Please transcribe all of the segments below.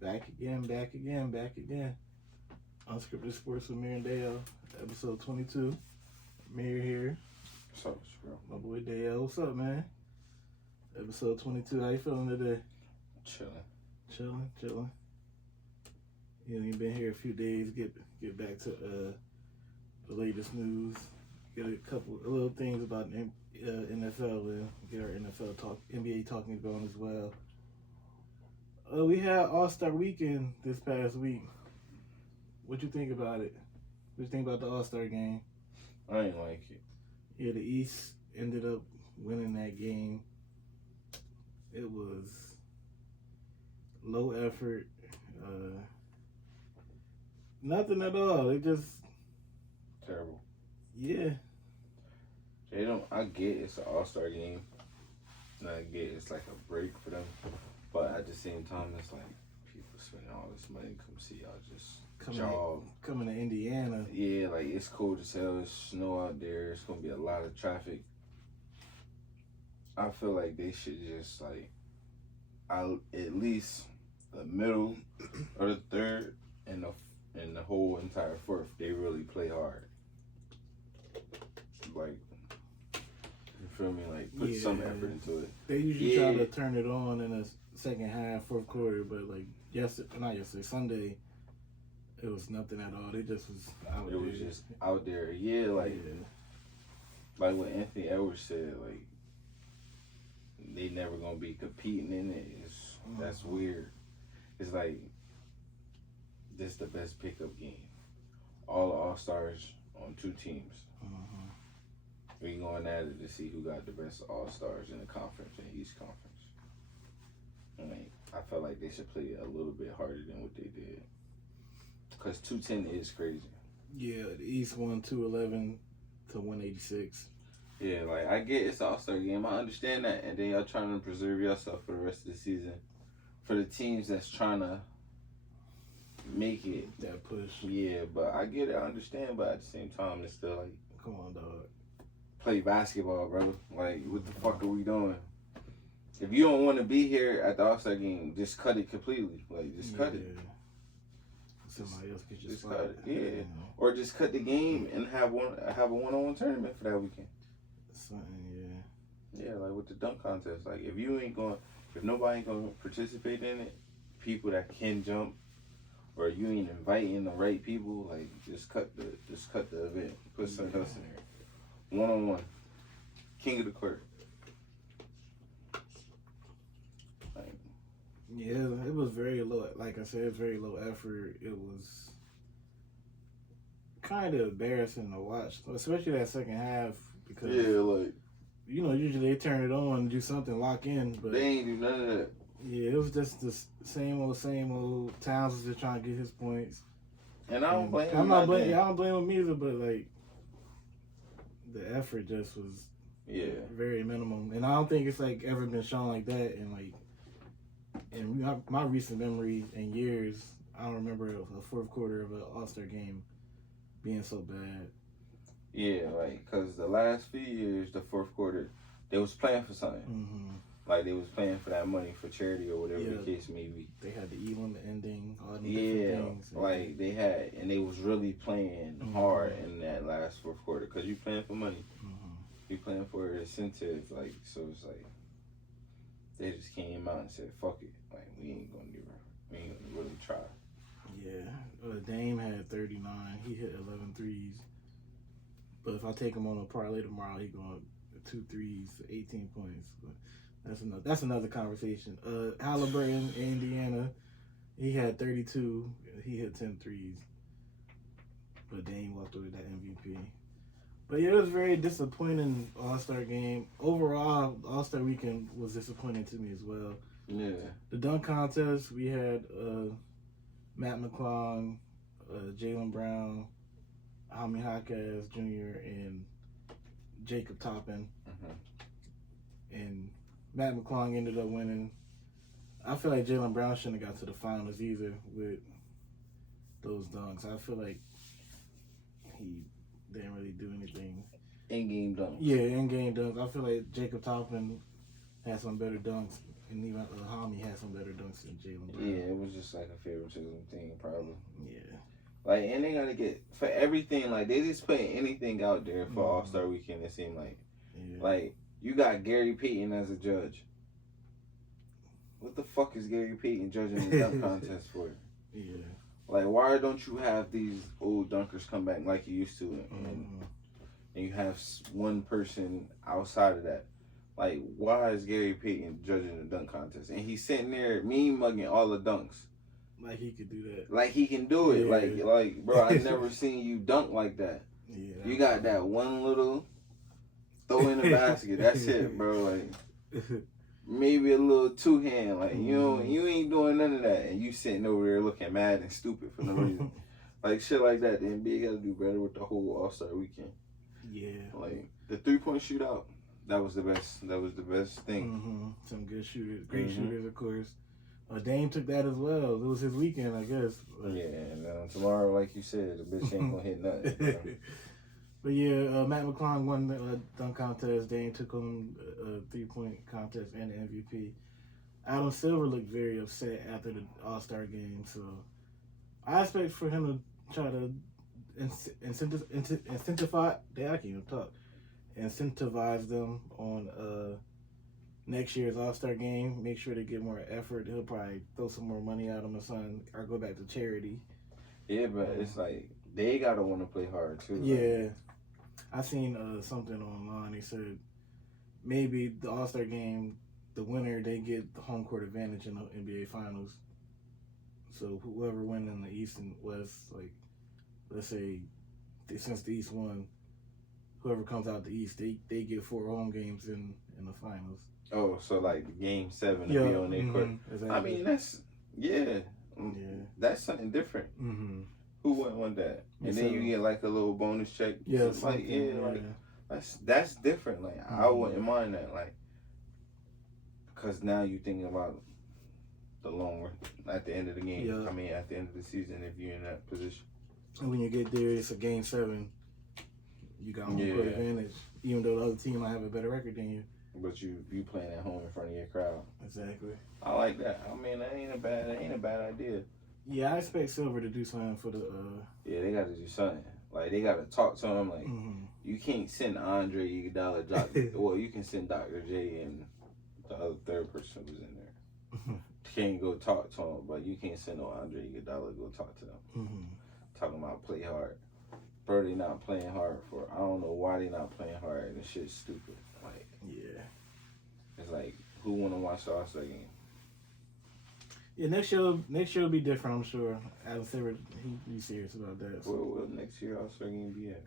Back again. Unscripted Sports with Mir and Dale, episode 22. Mir here. What's up, bro? My boy Dale. What's up, man? Episode 22. How you feeling today? Chilling. Chilling. You've been here a few days. Get back to the latest news. Get a little things about NFL and get our NBA talking going as well. We had All-Star Weekend this past week. What you think about it? What you think about the All-Star game? I ain't like it. Yeah, the East ended up winning that game. It was low effort. Nothing at all. It just... Terrible. Yeah. I get it's an All-Star game. And I get it's like a break for them. But at the same time, it's like people spending all this money to come see y'all just coming to Indiana. Yeah, like it's cold as hell. It's snow out there. It's gonna be a lot of traffic. I feel like they should just at least the middle or the third and the whole entire fourth, they really play hard. Like, you feel me? Like, put some effort into it. They usually try to turn it on in the second half, fourth quarter, but like Sunday, it was nothing at all. They just was out there. It was just out there. Like what Anthony Edwards said, like, they never gonna be competing in it. That's weird. It's like, this the best pickup game. All the All-Stars on two teams. We going at it to see who got the best All-Stars in the conference, in the East Conference. I mean, I felt like they should play a little bit harder than what they did. Because 210 is crazy. Yeah, the East won 211 to 186. Yeah, like, I get it's the All-Star game. I understand that. And then y'all trying to preserve yourself for the rest of the season. For the teams that's trying to make it. That push. Yeah, but I get it. I understand. But at the same time, it's still like... Come on, dog. Play basketball, brother. Like, what the fuck are we doing? If you don't want to be here at the All-Star game, just cut it completely. Like, just cut it. Somebody else could just cut it. Yeah. Or just cut the game and have a one-on-one tournament for that weekend. Something, yeah, like with the dunk contest. Like, if nobody ain't gonna participate in it, people that can jump, or you ain't inviting the right people, like, just cut the event. Put something else in there. One-on-one. King of the court. Like, yeah, it was very low. Like I said, it's very low effort. It was kind of embarrassing to watch, especially that second half, because usually they turn it on, do something, lock in, but they ain't do none of that. Yeah, it was just the same old. Towns was just trying to get his points, and I don't blame him. I don't blame him either, but like the effort just was very minimum, and I don't think it's like ever been shown like that. And like in my recent memory and years, I don't remember a fourth quarter of an All-Star game being so bad. Yeah, like, because the last few years, the fourth quarter, they was playing for something. Mm-hmm. Like, they was playing for that money for charity or whatever the case may be. They had the Elam ending, all the different things. Like, they had, and they was really playing hard in that last fourth quarter, because you playing for money. You playing for incentive, like, so it's like, they just came out and said, fuck it. Like, we ain't gonna really try. Yeah, Dame had 39. He hit 11 threes. But if I take him on a parlay tomorrow, he going 2 threes, 18 points. But that's another conversation. Halliburton, Indiana, he had 32. He hit 10 threes. But Dame walked away with that MVP. But yeah, it was a very disappointing All-Star game. Overall, All-Star Weekend was disappointing to me as well. Yeah. The dunk contest, we had Matt McClung, Jaylen Brown, Jaime Jaquez Jr., and Jacob Toppin. And Matt McClung ended up winning. I feel like Jaylen Brown shouldn't have got to the finals either with those dunks. I feel like he didn't really do anything. In-game dunks. Yeah, in-game dunks. I feel like Jacob Toppin had some better dunks, and even Hami had some better dunks than Jaylen Brown. Yeah, it was just like a favoritism thing, probably. Yeah. Like, and they gotta get for everything. Like, they just putting anything out there for All-Star Weekend. It seemed like you got Gary Payton as a judge. What the fuck is Gary Payton judging the dunk contest for? Yeah. Like, why don't you have these old dunkers come back like you used to, and you have one person outside of that? Like, why is Gary Payton judging the dunk contest? And he's sitting there mean mugging all the dunks. Like he could do that. Like he can do it. Yeah. Like, bro, I never seen you dunk like that. Yeah. You got that one little throw in the basket. That's it, bro. Like, maybe a little two hand. Like, you ain't doing none of that, and you sitting over there looking mad and stupid for no reason. Like shit like that. The NBA got to do better with the whole All-Star Weekend. Yeah. Like the 3-point shootout. That was the best. That was the best thing. Some good shooters, great shooters, of course. Dame took that as well. It was his weekend, I guess. Yeah, and tomorrow, like you said, the bitch ain't gonna hit nothing. But yeah, Matt McClung won the dunk contest. Dame took on a 3-point contest and the MVP. Adam Silver looked very upset after the All-Star game, so I expect for him to try to incentivize. I can't even talk. Incentivize them on next year's All-Star game. Make sure they get more effort. He'll probably throw some more money at them or something, or go back to charity. Yeah, but it's like they gotta want to play hard too. Yeah, like, I seen something online. They said maybe the All-Star game, the winner, they get the home court advantage in the NBA Finals. So whoever wins in the East and West, like let's say since the East won, whoever comes out the East, they get 4 home games in the finals. Oh, so like Game 7 to be on their court. Exactly. I mean, that's something different. Who wouldn't want that? And then you get like a little bonus check. Yeah, that's different. Like I wouldn't mind that. Like, cause now you thinking about the long run at the end of the game. Yeah. I mean, at the end of the season, if you're in that position. And when you get there, it's a Game 7. You got home court advantage, even though the other team might have a better record than you. But you playing at home in front of your crowd. Exactly. I like that. I mean, that ain't a bad idea. Yeah, I expect Silver to do something for the. Yeah, they got to do something. Like they got to talk to him. Like you can't send Andre Iguodala. Well, you can send Dr. J and the other third person who's in there. Can't go talk to him, but you can't send no Andre Iguodala to go talk to them. Talking about play hard. Bro, they not playing hard for. I don't know why they not playing hard. This shit's stupid. Like, yeah, it's like who want to watch the All-Star game? Yeah, next year will be different. I'm sure. Adam Silver, he be serious about that. So. Where will next year All-Star game be at?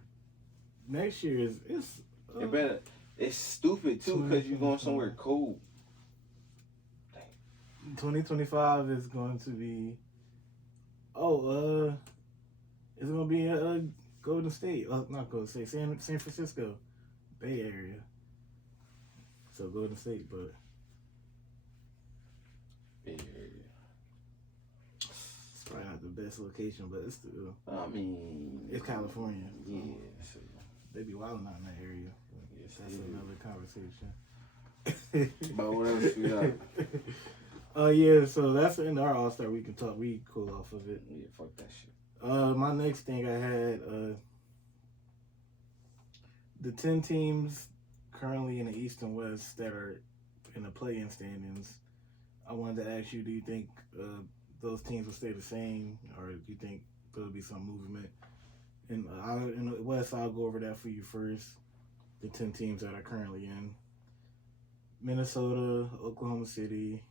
Next year it's. It better. It's stupid too because you're going somewhere cold. 2025 is going to be. It's going to be Golden State. Not Golden State. San Francisco, Bay Area. So Golden State, but Bay Area. It's probably not the best location, but it's still. I mean, it's California. So yeah. They be wilding out in that area. Yes, that's another conversation. But what else we got? Yeah, so that's the end of our All-Star. We can talk. We cool off of it. Yeah, fuck that shit. My next thing I had, the 10 teams currently in the East and West that are in the play-in standings. I wanted to ask you, do you think those teams will stay the same, or do you think there'll be some movement? And in the West, I'll go over that for you first. The 10 teams that are currently in: Minnesota, Oklahoma City,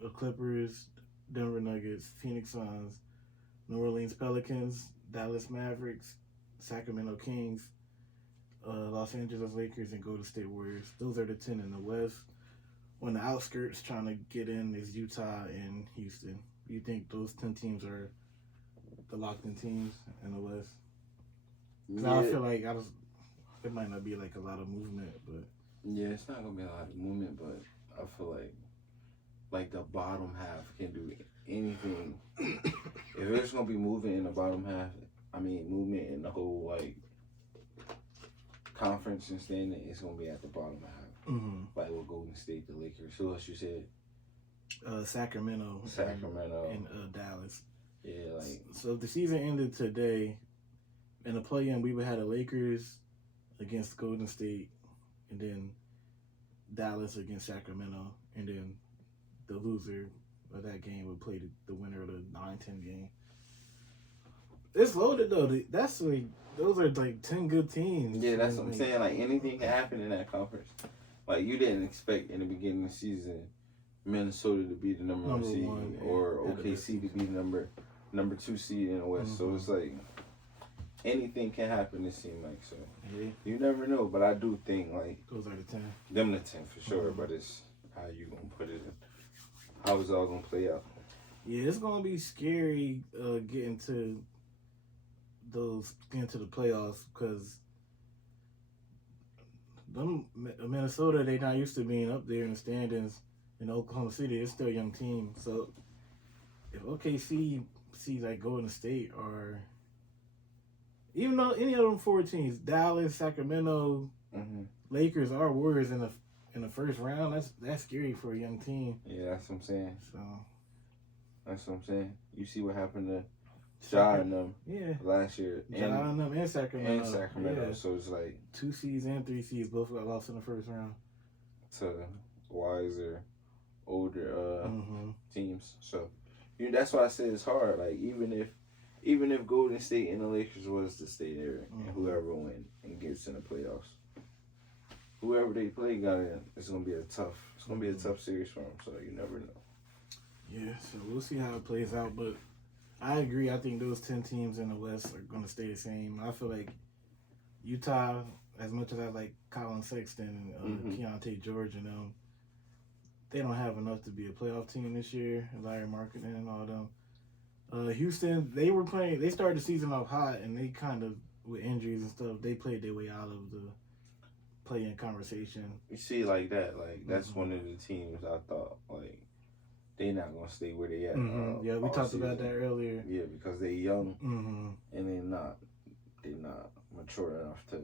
the Clippers, Denver Nuggets, Phoenix Suns, New Orleans Pelicans, Dallas Mavericks, Sacramento Kings, Los Angeles Lakers, and Golden State Warriors. Those are the 10 in the West. On the outskirts, trying to get in is Utah and Houston. Do you think those 10 teams are the locked-in teams in the West? Yeah. I feel like it might not be like a lot of movement, but yeah, it's not gonna be a lot of movement. But I feel like the bottom half can do anything. If there's gonna be movement in the bottom half, I mean movement in the whole like conference and standing, it's gonna be at the bottom half. Like with Golden Golden State, the Lakers. Who else you said? Sacramento. Sacramento. And Dallas. Yeah, like. So if the season ended today, in the play-in, we would have the Lakers against Golden State, and then Dallas against Sacramento, and then the loser of that game would play the winner of the 9-10 game. It's loaded though. That's like those are like 10 good teams. Yeah, that's what I'm saying. Like anything can happen in that conference. Like you didn't expect in the beginning of the season Minnesota to be the number one seed or OKC to be the number 2 seed in the West. So it's like anything can happen. It seems like so. Yeah. You never know, but I do think like those are the 10. Them the 10 for sure. But it's how you gonna put it in. How is it all gonna play out? Yeah, it's gonna be scary getting to the playoffs because Minnesota, they not used to being up there in the standings. In Oklahoma City, it's still a young team. So if OKC sees like Golden State or even though any of them 4 teams, Dallas, Sacramento, Lakers, or Warriors in the first round, that's scary for a young team. Yeah, that's what I'm saying. So that's what I'm saying. You see what happened to Ja and them last year. Ja and them and Sacramento. Yeah. So it's like 2 seeds and 3 seeds both got lost in the first round. To wiser, older teams. So that's why I said it's hard. Like even if Golden State and the Lakers was to stay there and whoever win and gets in the playoffs, whoever they play it's gonna be a tough series for them. So you never know. Yeah, so we'll see how it plays out, but I agree. I think those 10 teams in the West are going to stay the same. I feel like Utah, as much as I like Colin Sexton and Keontae George and them, they don't have enough to be a playoff team this year. Larry Markkinen and all them. Houston, they started the season off hot, and they kind of, with injuries and stuff, they played their way out of the play-in conversation. You see like that, like that's one of the teams I thought, like, they're not gonna stay where they at. Yeah, we talked about that earlier. Yeah, because they're young and they're not mature enough to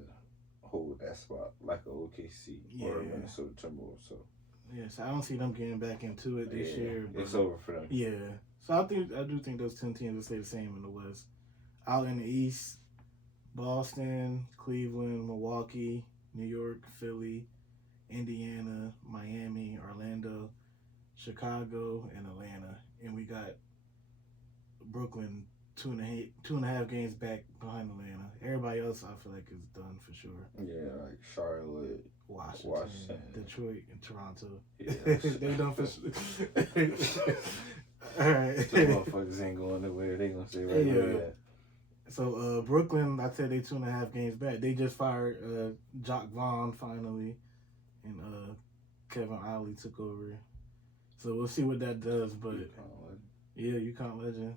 hold that spot like a OKC or a Minnesota Timberwolves. So I don't see them getting back into it this year. But it's over for them. Yeah, so I do think those 10 teams will stay the same in the West. Out in the East, Boston, Cleveland, Milwaukee, New York, Philly, Indiana, Miami, Orlando, Chicago, and Atlanta, and we got Brooklyn 2.5 games back behind Atlanta. Everybody else, I feel like, is done for sure. Yeah, like Charlotte, Washington, Detroit, and Toronto. Yeah, they done for sure. All right, the motherfuckers ain't going nowhere. They gonna stay right there. So Brooklyn, I said they 2.5 games back. They just fired Jock Vaughn finally, and Kevin Ollie took over. So we'll see what that does, but UConn legend.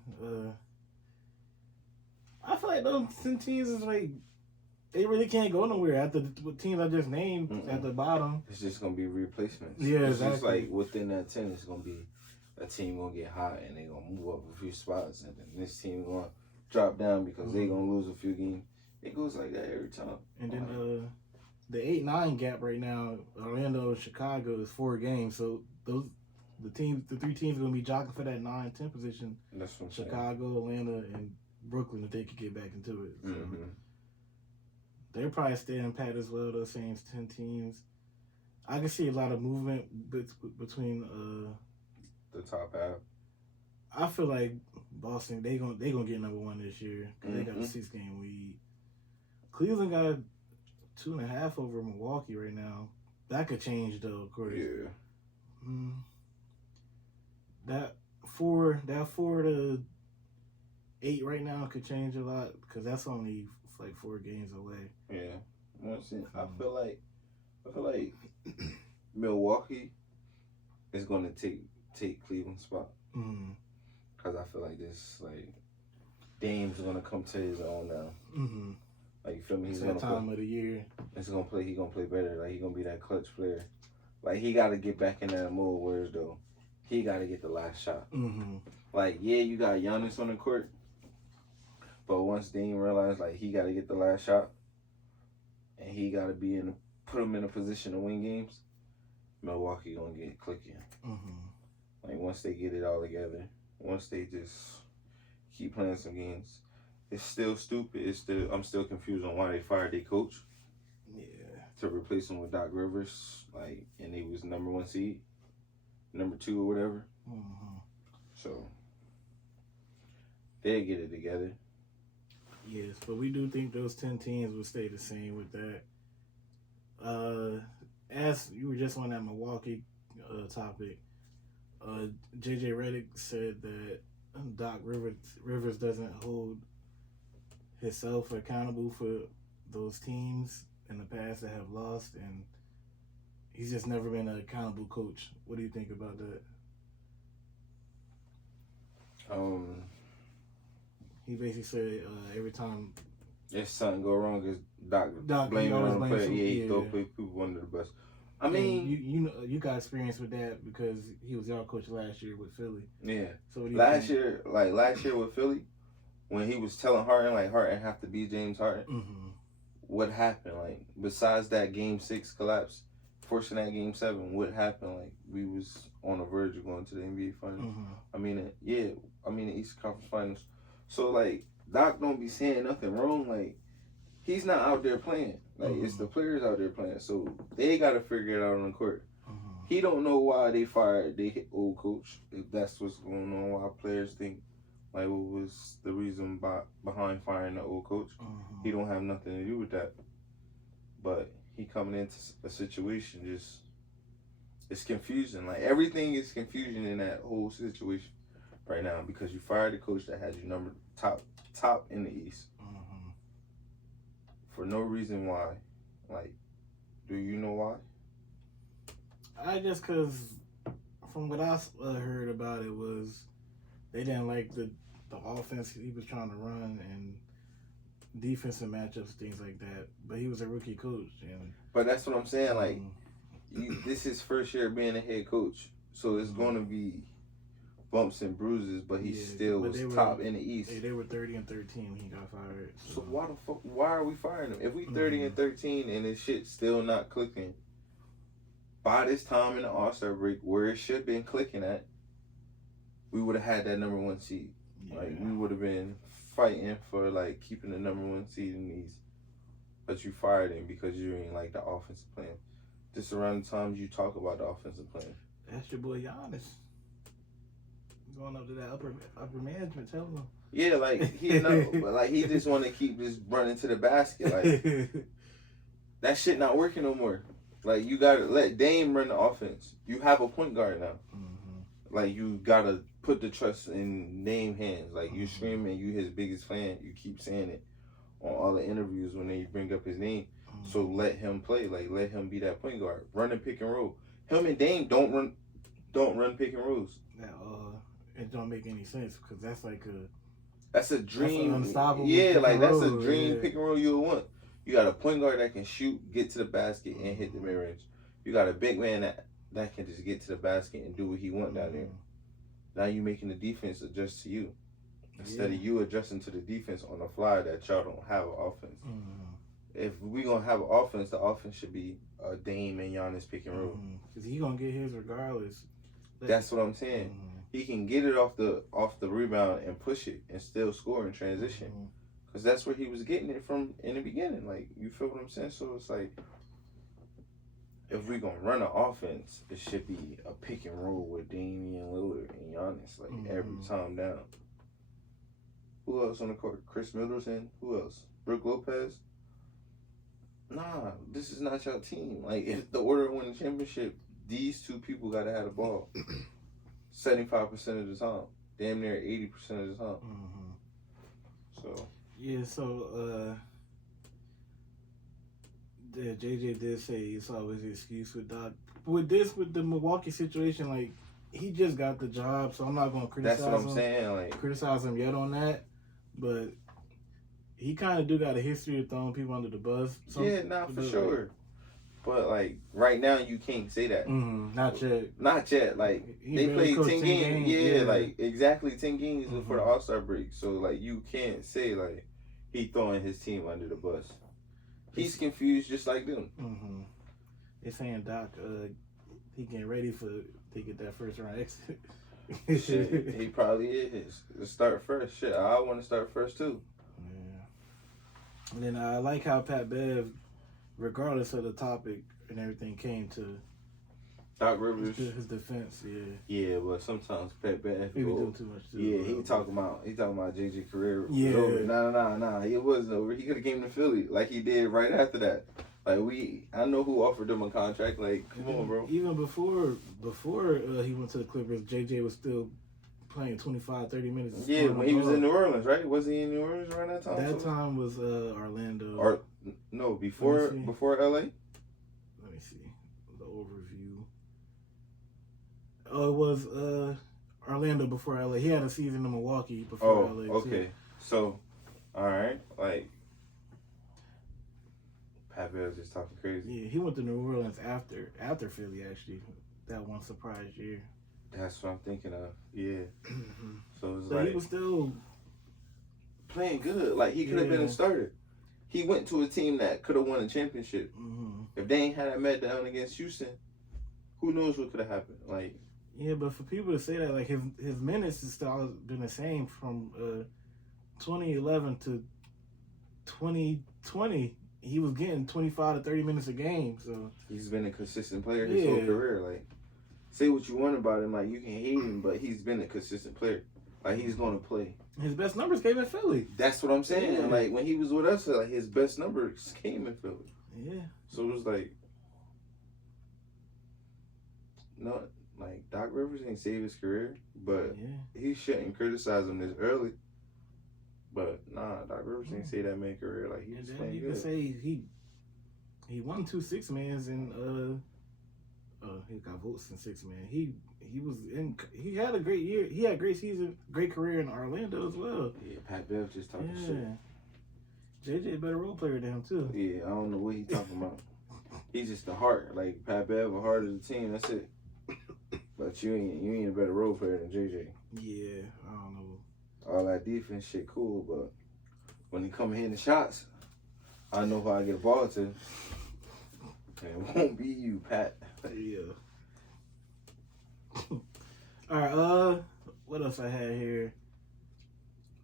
I feel like those 10 teams is like they really can't go nowhere after the teams I just named at the bottom. It's just gonna be replacements. Yeah, it's exactly. Just like within that 10, it's gonna be a team gonna get hot and they gonna move up a few spots, and then this team gonna drop down because they gonna lose a few games. It goes like that every time. And then the 8-9 gap right now, Orlando, Chicago is 4 games, so the 3 teams are going to be jockeying for that 9-10 position. That's what I'm Chicago, saying. Atlanta, and Brooklyn, if they could get back into it. So they're probably staying pat as well, those same 10 teams. I can see a lot of movement between the top half. I feel like Boston, they gonna get number 1 this year because they got a 6-game lead. Cleveland got 2.5 over Milwaukee right now. That could change though, of course. Yeah. That 4 to 8 right now could change a lot because that's only like 4 games away. Yeah, I feel like Milwaukee is gonna take Cleveland's spot because I feel like this Dame's gonna come to his own now. Like you feel me? He's that time of the year. He's gonna play. He gonna play better. Like he gonna be that clutch player. Like he got to get back in that mode. Whereas though, he got to get the last shot. Like you got Giannis on the court, but once Dame realized he got to get the last shot, and he got to put him in a position to win games. Milwaukee gonna get clicking. Mm-hmm. Like once they get it all together, once they just keep playing some games, it's still stupid. I'm still confused on why they fired their coach. Yeah. To replace him with Doc Rivers, like, and he was number 1 seed, number 2 or whatever. Mm-hmm. So they'll get it together. Yes, but we do think those 10 teams will stay the same with that. As you were just on that Milwaukee topic, JJ Reddick said that Doc Rivers doesn't hold himself accountable for those teams in the past that have lost, and he's just never been an accountable coach. What do you think about that? He basically said every time if something go wrong, it's Doc blame it on the player. He throw people under the bus. I mean, you know, you got experience with that because he was y'all coach last year with Philly. Yeah. So what do you last think? year with Philly, when he was telling Harden like Harden have to be James Harden, mm-hmm. what happened? Like besides that Game 6 collapse, forcing that Game 7, what happened? Like we was on the verge of going to the NBA Finals. Mm-hmm. I mean, the East Conference Finals. So like Doc don't be saying nothing wrong. Like he's not out there playing. Like it's the players out there playing. So they got to figure it out on the court. Mm-hmm. He don't know why they fired their old coach. If that's what's going on, why players think like what was the reason behind firing the old coach. Mm-hmm. He don't have nothing to do with that. But he coming into a situation just it's confusing. Like everything is confusion in that whole situation right now because you fired the coach that had you number top in the East. Mm-hmm. For no reason why. Like, do you know why? I just because from what I heard about it was they didn't like the offense he was trying to run and defensive matchups, things like that. But he was a rookie coach. But that's what I'm saying. Like, this is first year being a head coach. So it's going to be bumps and bruises, but he still was top in the East. They were 30-13 when he got fired. So why are we firing him? If we 30-13 and this shit's still not clicking, by this time in the All-Star break, where it should have been clicking at, we would have had that number 1 seed. Yeah. Like we would have been fighting for like keeping the number 1 seed in the East. But you fired him because you ain't like the offensive plan. Just around the times you talk about the offensive plan. That's your boy Giannis. Going up to that upper management, telling him. Yeah, like he know, but like he just want to keep just running to the basket. Like that shit not working no more. Like you gotta let Dame run the offense. You have a point guard now. Mm-hmm. Like you gotta put the trust in Dame hands. Like you screaming, you his biggest fan. You keep saying it on all the interviews when they bring up his name. Mm-hmm. So let him play. Like let him be that point guard. Run and pick and roll. Him and Dame don't run pick and rolls. It don't make any sense because that's like that's a dream. That's unstoppable. Yeah, like that's a dream pick and roll you'll want. You got a point guard that can shoot, get to the basket, and hit the mid range. You got a big man that can just get to the basket and do what he want down there. Now you making the defense adjust to you instead of you adjusting to the defense on the fly that y'all don't have an offense. If we gonna have an offense, the offense should be a Dame and Giannis pick and roll. Because he gonna get his regardless. That's what I'm saying. He can get it off the rebound and push it and still score in transition. Because that's where he was getting it from in the beginning. Like, you feel what I'm saying? So it's like, if we going to run an offense, it should be a pick and roll with Damian Lillard and Giannis, like, every time down. Who else on the court? Chris Middleton? Who else? Brook Lopez? Nah, this is not your team. Like, if the order to win the championship, these two people got to have the ball 75% of the time. Damn near 80% of the time. So... Yeah, so JJ did say it's always an excuse with Doc. With the Milwaukee situation, like he just got the job, so I'm not gonna criticize him. That's what I'm saying, like criticize him yet on that. But he kind of do got a history of throwing people under the bus. For sure. But like right now, you can't say that. Not yet. Not yet. Like they played 10 games. Yeah, like exactly 10 games before the All-Star break. So like you can't say like he throwing his team under the bus. He's confused just like them. They're saying Doc he getting ready to get that first round exit. Shit, he probably is. Let's start first. Shit, I want to start first too. Yeah. And then I like how Pat Bev, regardless of the topic and everything, came to Doc Rivers. His defense. Yeah. Yeah, but sometimes Pat Bev. He be doing too much too. Yeah, he talking about JJ career. Yeah. Was over. Nah. It wasn't over. He could have came to Philly like he did right after that. Like I know who offered him a contract. Like, come on, bro. Even before he went to the Clippers, JJ was still playing 25, 30 minutes. Yeah, when he was in New Orleans, right? Was he in New Orleans around that time? That time was Orlando. Or no, before LA. Let me see the overview. Oh, it was Orlando before LA. He had a season in Milwaukee before LA. Oh, okay. Too. So, all right, like. Pat Bev's just talking crazy. Yeah, he went to New Orleans after Philly, actually. That one surprise year. That's what I'm thinking of. Yeah. So it's But he was still playing good. Like, he could have been a starter. He went to a team that could have won a championship. Mm-hmm. If they ain't had that meltdown against Houston, who knows what could have happened? Like, yeah, but for people to say that, like, his minutes has still been the same from 2011 to 2020. He was getting 25 to 30 minutes a game, so he's been a consistent player his whole career. Like, say what you want about him, like, you can hate him, but he's been a consistent player. Like, he's gonna play. His best numbers came in Philly. That's what I'm saying. Yeah. Like, when he was with us, like, his best numbers came in Philly. Yeah. So it was like, no, like, Doc Rivers ain't saved his career, but he shouldn't criticize him this early. But nah, Doc Rivers ain't say that man career. Like, he was playing good. You can say he won 2 6-mans and he got votes in 6-man. He had a great year. He had a great season, great career in Orlando as well. Yeah, Pat Bev just talking shit. JJ a better role player than him too. Yeah, I don't know what he's talking about. He's just the heart. Like, Pat Bev, the heart of the team. That's it. But you ain't a better role player than JJ. Yeah, I don't know. All that defense shit cool, but when he come hitting the shots, I know who I get a ball to. And it won't be you, Pat. Yeah. All right. What else I had here?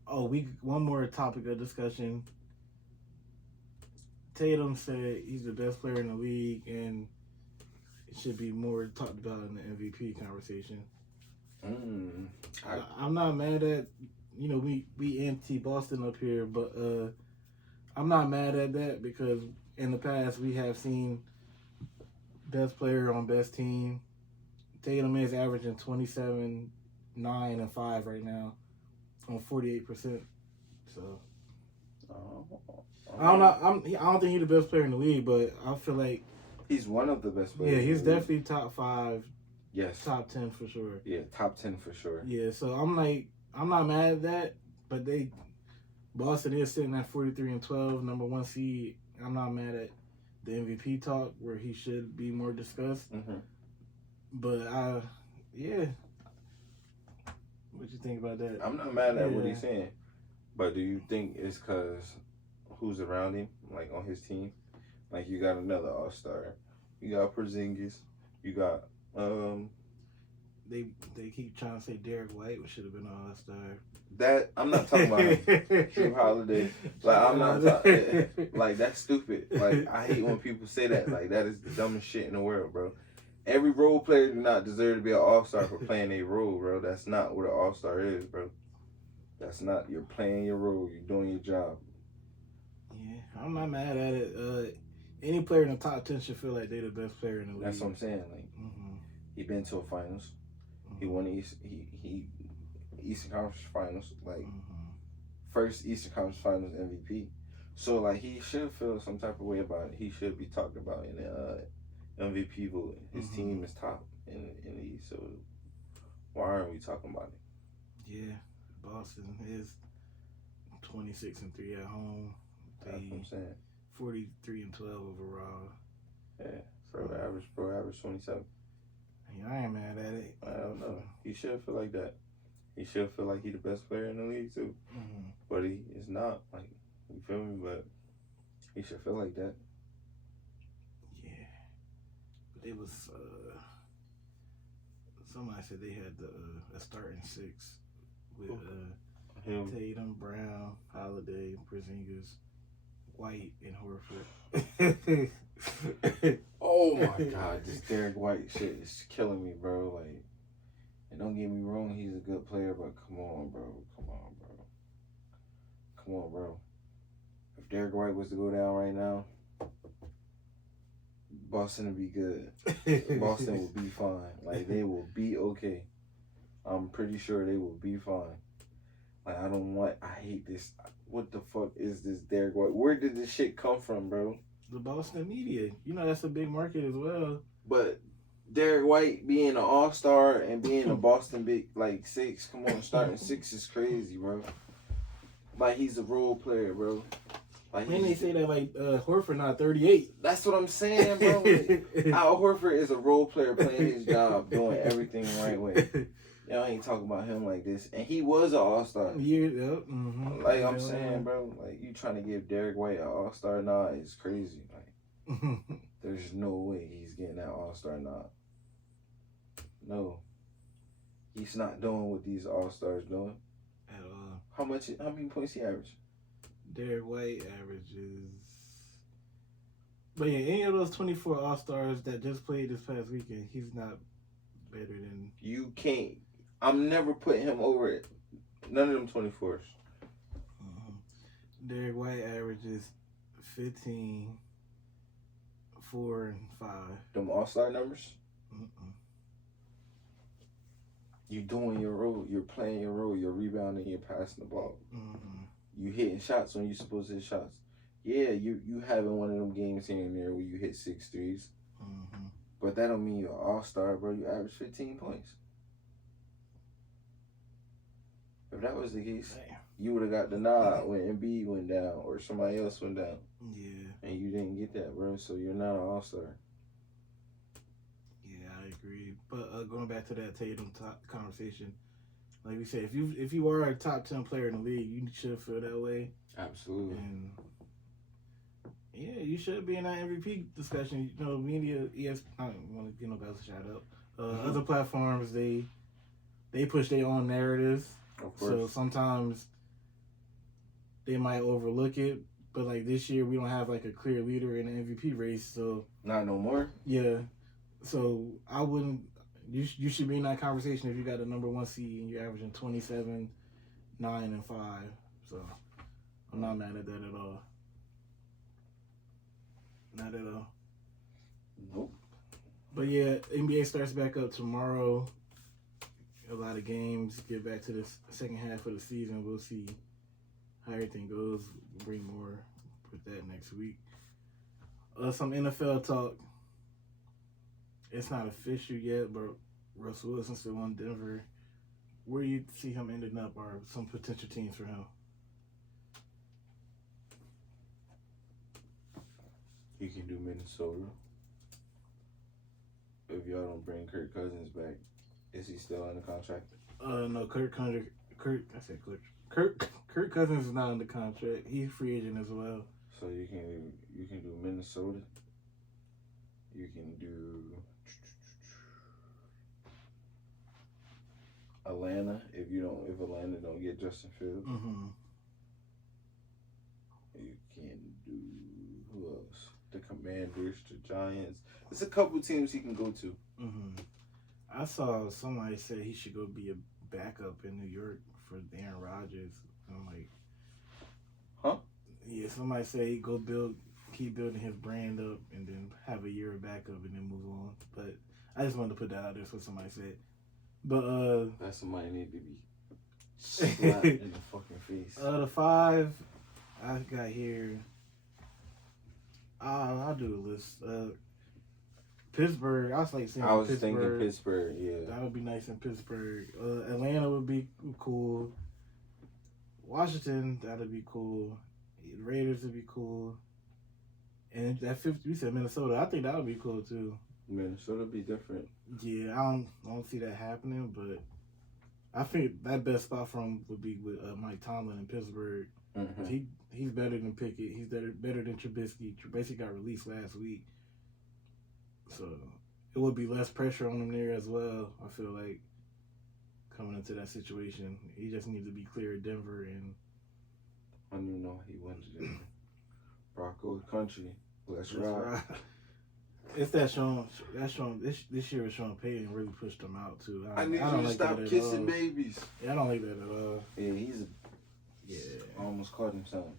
Oh, one more topic of discussion. Tatum said he's the best player in the league, and it should be more talked about in the MVP conversation. I'm not mad at. We anti Boston up here, but I'm not mad at that because in the past we have seen best player on best team. Tatum is averaging 27, 9, and 5 right now on 48%. So I don't know. I don't think he's the best player in the league, but I feel like he's one of the best players. Yeah, he's definitely top 5. Yes, top 10 for sure. Yeah, top 10 for sure. Yeah, so I'm not mad at that, but Boston is sitting at 43-12, number 1 seed. I'm not mad at the MVP talk where he should be more discussed. Mm-hmm. But what you think about that? I'm not mad at what he's saying, but do you think it's because who's around him, like on his team? Like, you got another All-Star, you got Porzingis, you got They keep trying to say Derek White should have been an All-Star. That I'm not talking about Drew Holiday. Like, I'm not talking. Like, that's stupid. Like, I hate when people say that. Like, that is the dumbest shit in the world, bro. Every role player do not deserve to be an All-Star for playing a role, bro. That's not what an All-Star is, bro. That's not. You're playing your role. You're doing your job. Yeah, I'm not mad at it. Any player in the top 10 should feel like they're the best player in the league. That's what I'm saying. Like, he been to a finals. He won the Eastern Conference Finals, like first Eastern Conference Finals MVP. So, like, he should feel some type of way about it. He should be talked about in the MVP vote. His team is top in the East. So why aren't we talking about it? Yeah, Boston is 26-3 at home. That's what I'm saying. 43-12 overall. Yeah, pro average 27. I ain't mad at it. I don't know. He should feel like that. He should feel like he the best player in the league too. But he is not. Like, you feel me? But he should feel like that. Yeah. But it was Somebody said they had a starting six with him. Tatum, Brown, Holiday, Porzingis, White, and Horford. Oh my God, this Derek White shit is killing me, bro. Like, and don't get me wrong, he's a good player, but come on, bro. If Derek White was to go down right now, Boston would be good. Boston would be fine. Like, they will be okay. I'm pretty sure they will be fine. Like, I hate this. What the fuck is this Derek White? Where did this shit come from, bro? The Boston media. You know, that's a big market as well. But Derek White being an all-star and being a Boston big, like, six, come on, starting six is crazy, bro. Like, he's a role player, bro. Like, when they say that, like, Horford not 38. That's what I'm saying, bro. Like, Al Horford is a role player playing his job, doing everything the right way. Y'all ain't talking about him like this. And he was an all-star. Yeah, mm-hmm. Like I'm saying, bro, like, you trying to give Derek White an all-star nod is crazy. Like, there's no way he's getting that all-star nod. No. He's not doing what these all-stars doing. At all. How many points he average? Derek White averages. But yeah, any of those 24 all-stars that just played this past weekend, he's not better than. You can't. I'm never putting him over it. None of them 24s. Derek White averages 15, 4, and 5. Them all-star numbers? You're doing your role. You're playing your role. You're rebounding. You're passing the ball. You hitting shots when you're supposed to hit shots. Yeah, you having one of them games here and there where you hit 6 threes. But that don't mean you're an all-star, bro. You average 15 points. If that was the case, you would have got the nod when Embiid went down or somebody else went down. Yeah. And you didn't get that, bro. So you're not an all-star. Yeah, I agree. But going back to that Tatum conversation, like we said, if you are a top 10 player in the league, you should feel that way. Absolutely. And yeah, you should be in that MVP discussion. You know, media, I don't want to get nobody else a shout out. Other platforms, they push their own narratives. Of course. So sometimes they might overlook it. But like this year, we don't have like a clear leader in the MVP race. So not no more. Yeah. So I wouldn't. You should be in that conversation if you got the number 1 seed and you're averaging 27, 9, and 5. So I'm not mad at that at all. Not at all. Nope. But yeah, NBA starts back up tomorrow. A lot of games. Get back to the second half of the season. We'll see how everything goes. We'll bring more with that next week. Some NFL talk. It's not official yet, but Russell Wilson's still on Denver. Where do you see him ending up, or some potential teams for him? He can do Minnesota. If y'all don't bring Kirk Cousins back, is he still under contract? No, Kirk Cousins is not under contract. He's free agent as well. So you can do Minnesota. You can do Atlanta if Atlanta don't get Justin Fields. You can do who else? The Commanders, the Giants. There's a couple teams he can go to. I saw somebody say he should go be a backup in New York for Aaron Rodgers. I'm like, huh? Yeah, somebody say he keep building his brand up and then have a year of backup and then move on. But I just wanted to put that out there so somebody said. But that somebody need to be slapped in the fucking face. The 5 I got here. I'll do a list. Pittsburgh. I was like saying. I was thinking Pittsburgh. Yeah, that would be nice in Pittsburgh. Atlanta would be cool. Washington, that'd be cool. Raiders would be cool. And that 50, you said Minnesota. I think that would be cool too. Minnesota would be different. Yeah, I don't see that happening, but I think that best spot for him would be with Mike Tomlin in Pittsburgh. He's better than Pickett. He's better than Trubisky. Trubisky got released last week. So it would be less pressure on him there as well. I feel like coming into that situation, he just needs to be clear of Denver and. I don't even know he went to Denver. Broncos country. Let's ride. It's that Sean. This year with Sean Payton really pushed him out too. I need you to stop kissing babies. Yeah, I don't like that at all. Yeah, he's a. Yeah. I almost caught him something.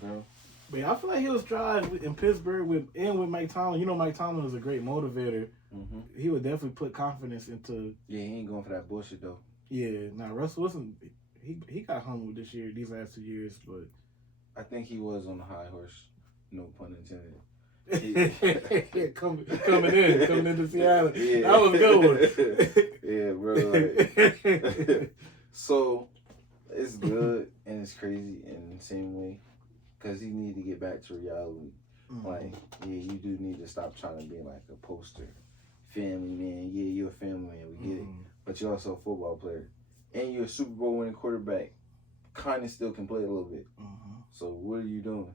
Bro. But yeah, I feel like he'll strive in Pittsburgh with Mike Tomlin. You know, Mike Tomlin is a great motivator. Mm-hmm. He would definitely put confidence into. Yeah, he ain't going for that bullshit though. Yeah, now Russell Wilson, he got humble this year, these last 2 years, but I think he was on the high horse. No pun intended. coming into Seattle. Yeah. That was a good one. Yeah, bro. Like, so it's good and it's crazy in the same way because he need to get back to reality. Mm-hmm. Like, yeah, you do need to stop trying to be like a poster family man. Yeah, you're a family man. We get it, but you're also a football player and you're a Super Bowl winning quarterback. Kind of still can play a little bit. Mm-hmm. So what are you doing?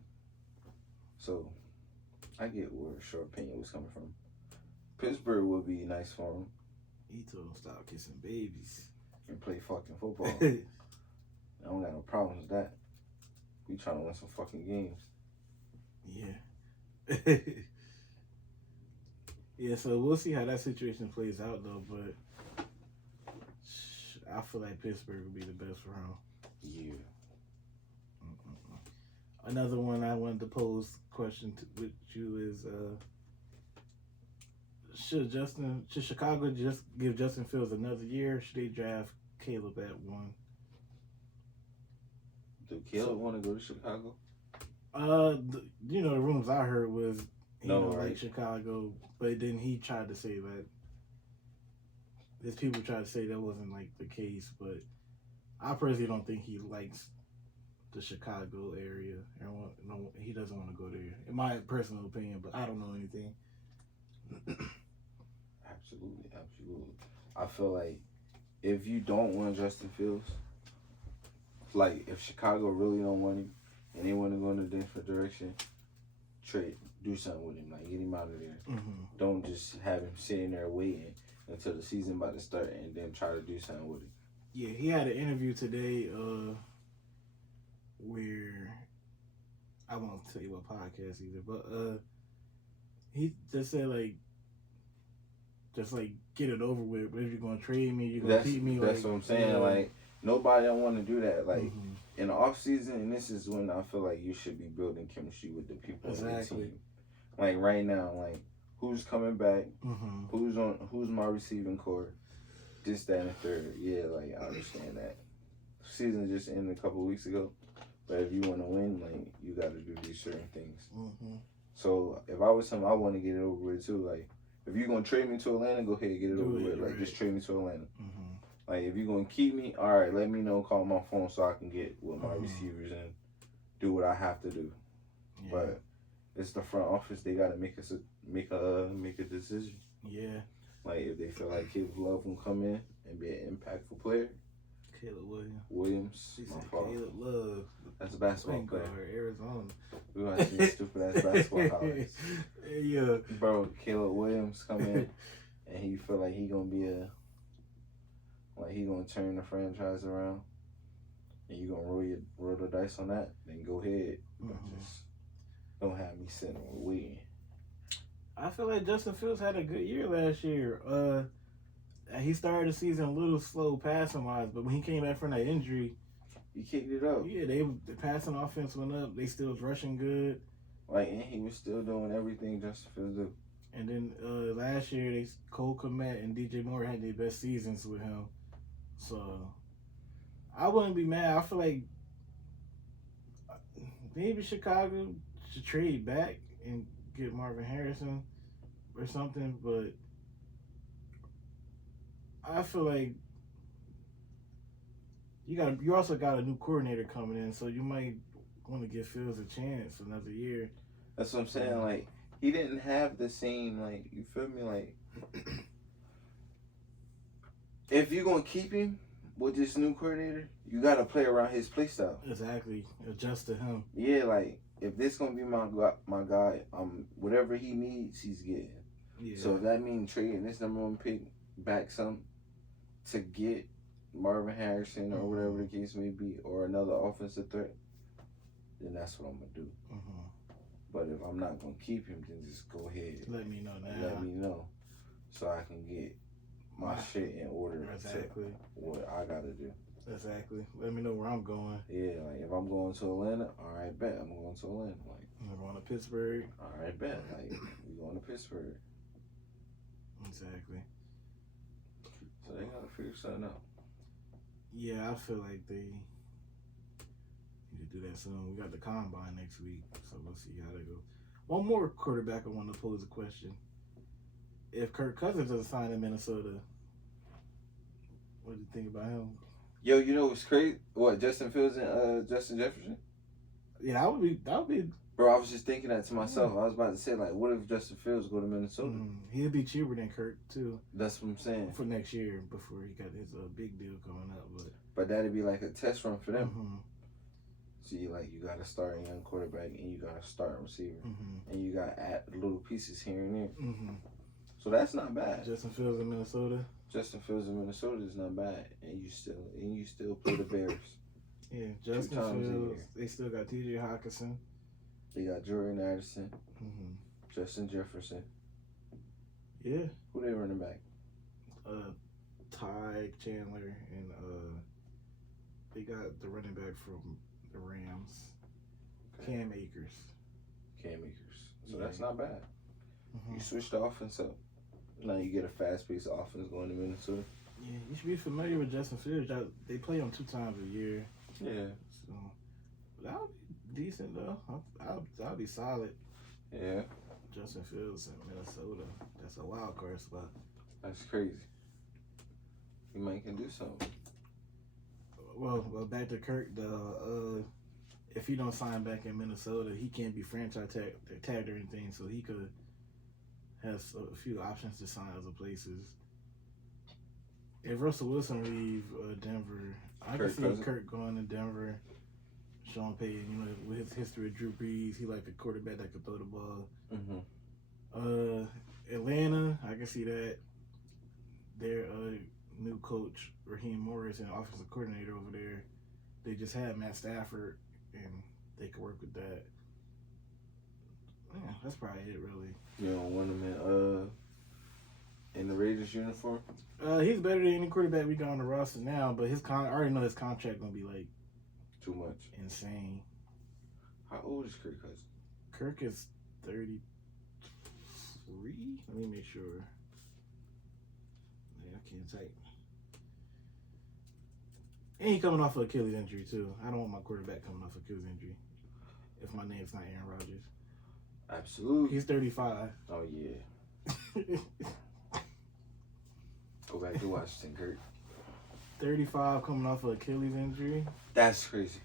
So I get where Short Opinion was coming from. Pittsburgh would be nice for him. He told him stop kissing babies and play fucking football. I don't got no problems with that. We trying to win some fucking games. Yeah. Yeah, so we'll see how that situation plays out though, but I feel like Pittsburgh would be the best for him. Yeah. Another one I wanted to pose question with you is should Chicago just give Justin Fields another year? Or should they draft Caleb at 1? Do Caleb want to go to Chicago? The rumors I heard was he don't right? like Chicago, but then he tried to say that. His people tried to say that wasn't like the case, but I personally don't think he likes the Chicago area. He doesn't want to go there. In my personal opinion, but I don't know anything. Absolutely. I feel like if you don't want Justin Fields, like if Chicago really don't want him and they want to go in a different direction, do something with him. Like get him out of there. Mm-hmm. Don't just have him sitting there waiting until the season about to start and then try to do something with him. Yeah, he had an interview today where I won't tell you what podcast either, but he just said get it over with. But if you're gonna trade me, you're gonna beat me. That's what I'm saying. Like nobody don't want to do that. Like in the off season, and this is when I feel like you should be building chemistry with the people on the team. Like right now, like who's coming back? Mm-hmm. Who's my receiving core? This, that, and the third. Yeah, like I understand that. Season just ended a couple weeks ago. But if you want to win, like you got to do these certain things. Mm-hmm. So if I was him, I want to get it over with too. Like if you're gonna trade me to Atlanta, go ahead and get it over with. Like just trade me to Atlanta. Mm-hmm. Like if you're gonna keep me, all right, let me know. Call my phone so I can get with my receivers and do what I have to do. Yeah. But it's the front office. They got to make a decision. Yeah. Like if they feel like Caleb Love will come in and be an impactful player. Caleb Williams. She said Caleb Love. That's a basketball player. Arizona. We want to see stupid ass basketball highlights. Yeah. Bro, Caleb Williams come in and he feel like he gonna be he gonna turn the franchise around and you gonna roll the dice on that, then go ahead. But just don't have me sitting waiting. I feel like Justin Fields had a good year last year. He started the season a little slow passing wise, but when he came back from that injury, he kicked it up. Yeah, the passing offense went up. They still was rushing good. Like, and he was still doing everything Justin Fields do. And then last year, Cole Kmet and DJ Moore had their best seasons with him. So I wouldn't be mad. I feel like maybe Chicago should trade back and get Marvin Harrison or something, but I feel like you also got a new coordinator coming in, so you might want to give Fields a chance another year. That's what I'm saying. Like he didn't have the same you feel me? Like if you're gonna keep him with this new coordinator, you gotta play around his play style. Exactly, adjust to him. Yeah, like if this gonna be my guy, whatever he needs, he's getting. Yeah. So if that means trading this number one pick back some to get Marvin Harrison or whatever the case may be, or another offensive threat, then that's what I'm gonna do. But if I'm not gonna keep him, then just go ahead. Let me know now. Let me know, so I can get my shit in order. Exactly. To what I gotta do. Exactly. Let me know where I'm going. Yeah, like if I'm going to Atlanta, all right, bet I'm going to Atlanta. Like I'm going to Pittsburgh. All right, bet. Like we going to Pittsburgh. Exactly. So they gotta figure something out. Yeah, I feel like they need to do that soon. We got the combine next week, so we'll see how that goes. One more quarterback I want to pose a question. If Kirk Cousins doesn't sign in Minnesota, what do you think about him? Yo, you know what's crazy? What, Justin Fields and Justin Jefferson? Yeah, that would be. Bro, I was just thinking that to myself. I was about to say, like, what if Justin Fields go to Minnesota? He'd be cheaper than Kirk too. That's what I'm saying. For next year, before he got his big deal coming up, but that'd be like a test run for them. So you got to start a young quarterback and you got to start a receiver, and you got to add little pieces here and there. So that's not bad. Justin Fields in Minnesota. Justin Fields in Minnesota is not bad, and you still play the Bears. Yeah, Justin Fields. They still got T.J. Hawkinson. They got Jordan Addison, Justin Jefferson. Yeah. Who they running back? Ty Chandler, and they got the running back from the Rams, Cam Akers. So that's not bad. You switch the offense up. Now you get a fast-paced offense going to Minnesota. Yeah, you should be familiar with Justin Fields. They play him 2 times a year. Yeah. So that would be decent, though. I'll be solid. Yeah. Justin Fields in Minnesota. That's a wild card spot. That's crazy. He might can do something. Well, back to Kirk. If he don't sign back in Minnesota, he can't be franchise tagged or anything. So he could has a few options to sign other places. If Russell Wilson leave Denver, I can see Kirk going to Denver. Sean Payton, with his history with Drew Brees, he like a quarterback that could throw the ball. Atlanta, I can see that. Their new coach, Raheem Morris, and offensive coordinator over there, they just had Matt Stafford, and they could work with that. Yeah, that's probably it, really. You don't want him in the Raiders uniform? He's better than any quarterback we got on the roster now, but I already know his contract gonna be like too much, insane. How old is Kirk Cousins? Kirk is 33. Let me make sure. Yeah, I can't type. And he coming off of Achilles injury too. I don't want my quarterback coming off of Achilles injury. If my name's not Aaron Rodgers. Absolutely. He's 35. Oh yeah. Go back to Washington, Kirk. 35 coming off of Achilles injury. That's crazy.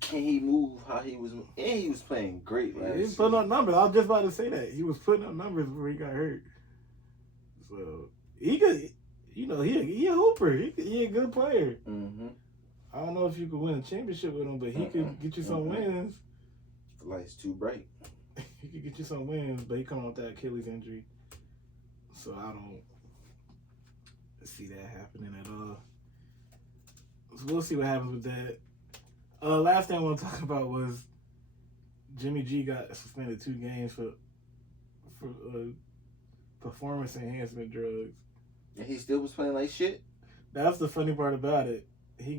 Can he move how he was? And he was playing great last year. He was putting up numbers. I was just about to say that. He was putting up numbers before he got hurt. So he could, he a hooper. He a good player. I don't know if you could win a championship with him, but he could get you some wins. The light's too bright. He could get you some wins, but he coming off that Achilles injury. So I don't see that happening at all. So we'll see what happens with that. Last thing I want to talk about was Jimmy G got suspended 2 games for performance enhancement drugs. And he still was playing like shit? That's the funny part about it. He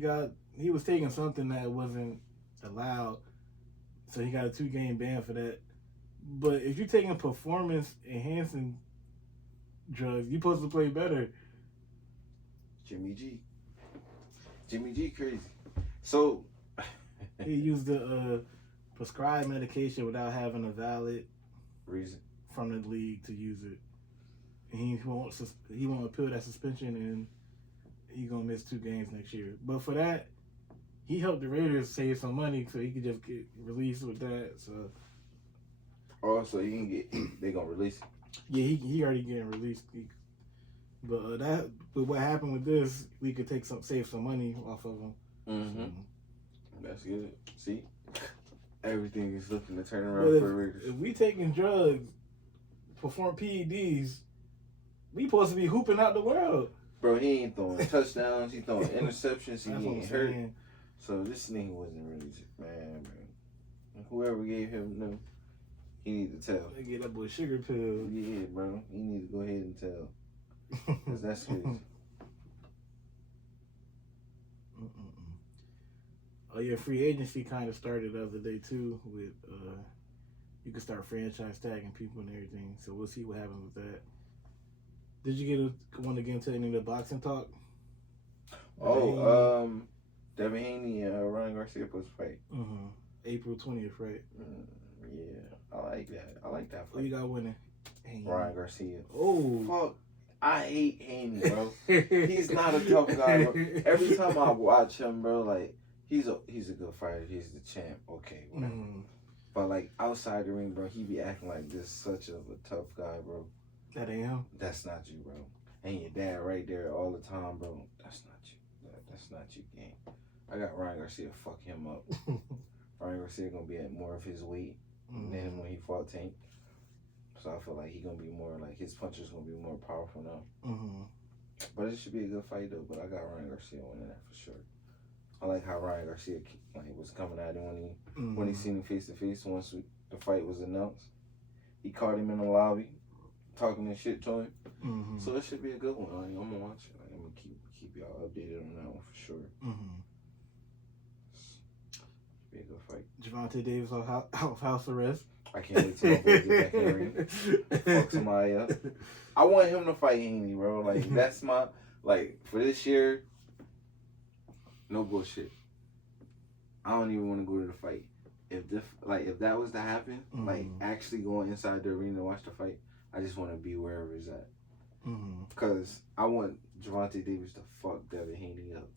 was taking something that wasn't allowed, so he got a 2-game ban for that. But if you're taking performance enhancing drugs, you're supposed to play better. Jimmy G crazy. So he used the prescribed medication without having a valid reason from the league to use it. And he won't appeal that suspension, and he's gonna miss 2 games next year. But for that, he helped the Raiders save some money, so he could just get released with that. So also they gonna release him. Yeah, he already getting released. But what happened with this, we could save some money off of him. That's good. See, Everything is looking to turn But around for the Raiders. if we taking drugs, perform PEDs, we supposed to be hooping out the world. Bro, he ain't throwing touchdowns. He throwing interceptions. He That's what getting I'm hurt. saying. So this nigga wasn't really, man. Whoever gave him them, he need to tell. They get that boy sugar pill. Yeah, bro. He need to go ahead and tell. Because that's his. Oh yeah, free agency kind of started the other day too. With you can start franchise tagging people and everything. So we'll see what happens with that. Did you want to get into any of the boxing talk? Devin Haney and Ryan Garcia supposed to fight. April 20th, right? Yeah, I like that. I like that fight. Who you got winning? Haney. Ryan Garcia. Oh, fuck! I hate Haney, bro. He's not a tough guy, bro. Every time I watch him, bro, like he's a good fighter. He's the champ. Okay, whatever. But like outside the ring, bro, he be acting like this such of a tough guy, bro. That ain't him. That's not you, bro. And your dad right there all the time, bro. That's not you. That's not you, gang. I got Ryan Garcia fuck him up. Ryan Garcia gonna be at more of his weight than when he fought Tank. So I feel like he gonna be more like his punches gonna be more powerful now. But it should be a good fight though. But I got Ryan Garcia winning that for sure. I like how Ryan Garcia was coming at him when he seen him face to face. Once the fight was announced, he caught him in the lobby, talking this shit to him. So it should be a good one. I'm gonna watch it. I'm gonna keep y'all updated on that one for sure. Should be a good fight. Javante Davis off house arrest. I can't wait till my boy get back in the ring. Fuck somebody up. I want him to fight Haney, bro. Like that's my for this year. No bullshit. I don't even want to go to the fight. If that was to happen, actually going inside the arena to watch the fight, I just want to be wherever it's at. Because I want Javante Davis to fuck Devin Haney up.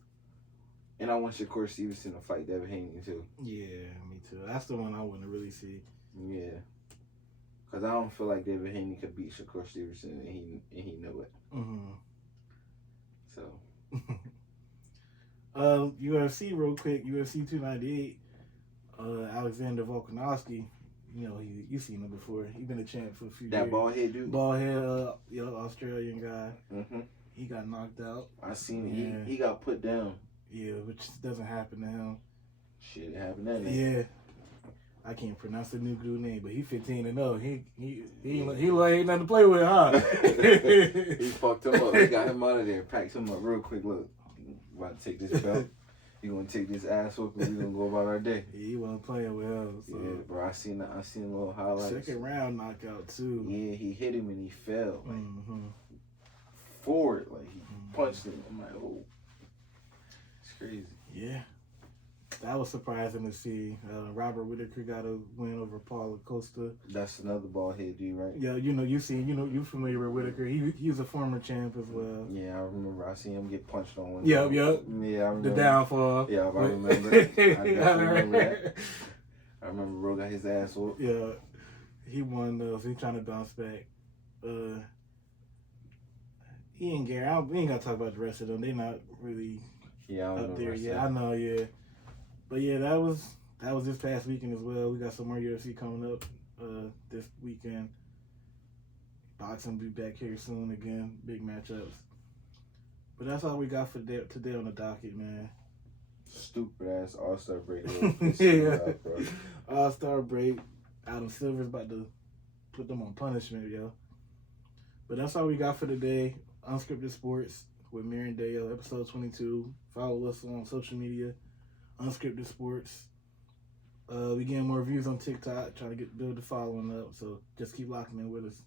And I want Shakur Stevenson to fight Devin Haney too. Yeah, me too. That's the one I want to really see. Yeah. Because I don't feel like Devin Haney could beat Shakur Stevenson and he know it. So. UFC real quick. UFC 298. Alexander Volkanovski. You know, you seen him before. He been a champ for a few years. That bald head dude? Bald head, Australian guy. He got knocked out. I seen it. Yeah. He got put down. Yeah, which doesn't happen to him. Shit, it happened to him. Yeah. I can't pronounce the new dude name, but he 15-0. He ain't nothing to play with, huh? He fucked him up. He got him out of there. Packed him up real quick. Look, about to take this belt. He gonna take this ass whoop and we gonna go about our day. Yeah, he wasn't playing with him. So. Yeah, bro. I seen a little highlights. Second round knockout too. Yeah, he hit him and he fell forward. Like he punched him. I'm like, oh, it's crazy. Yeah. That was surprising to see. Robert Whittaker got a win over Paulo Costa. That's another bald head dude, right? Yeah, you familiar with Whittaker. He's a former champ as well. Yeah, I remember. I seen him get punched on one. Yep. Yeah, I remember. The downfall. Yeah, I remember. I definitely remember that. I remember bro got his ass whooped. Yeah, he won those. He's trying to bounce back. He ain't Gary. We ain't got to talk about the rest of them. They not really up there yet. I know, yeah. But yeah, that was this past weekend as well. We got some more UFC coming up this weekend. Boxing will be back here soon again. Big matchups. But that's all we got for today on the docket, man. Stupid ass All-Star break. Yeah. All-Star break. Adam Silver's about to put them on punishment, yo. But that's all we got for today. Unscripted Sports with Mary Dale, episode 22. Follow us on social media. Unscripted Sports. We getting more views on TikTok, trying to build the following up, so just keep locking in with us.